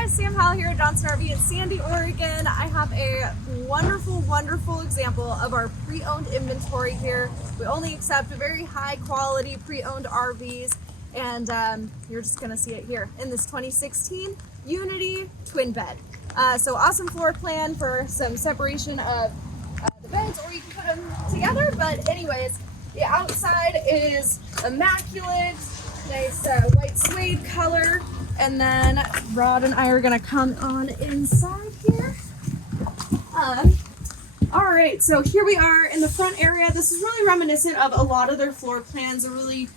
guys, Sam Howell here at Johnson RV in Sandy, Oregon. I have a wonderful example of our pre-owned inventory here. We only accept very high quality pre-owned RVs, and you're just gonna see it here in this 2016 Unity twin bed. So awesome floor plan for some separation of the beds, or you can put them together. But anyways, the outside is immaculate, nice white suede color. And then Rod and I are gonna come on inside here. All right, so here we are in the front area. This is really reminiscent of a lot of their floor plans, a really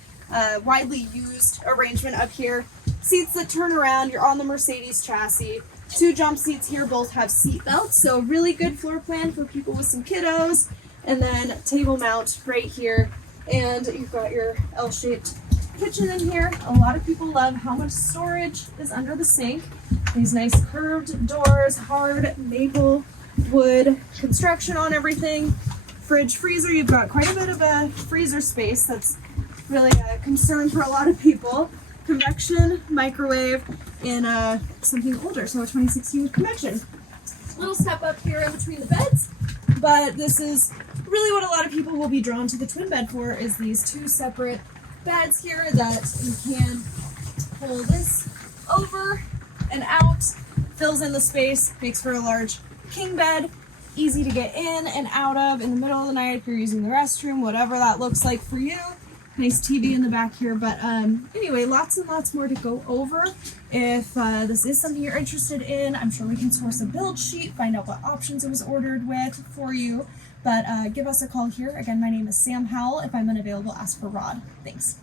widely used arrangement up here. Seats that turn around, you're on the Mercedes chassis. Two jump seats here, both have seat belts, so really good floor plan for people with some kiddos. And then table mount right here, and you've got your L-shaped kitchen in here. A lot of people love how much storage is under the sink. These nice curved doors, hard maple wood construction on everything. Fridge, freezer, you've got quite a bit of a freezer space. That's really a concern for a lot of people. Convection, microwave, and something older, so a 2016 convection. Little step up here in between the beds, but this is really what a lot of people will be drawn to the twin bed for, is these two separate beds here that you can pull this over and out, fills in the space, makes for a large king bed, easy to get in and out of in the middle of the night if you're using the restroom, whatever that looks like for you. Nice TV in the back here, but anyway, lots and lots more to go over. If this is something you're interested in, I'm sure we can source a build sheet, find out what options it was ordered with for you. But give us a call here. Again, my name is Sam Howell. If I'm unavailable, ask for Rod. Thanks.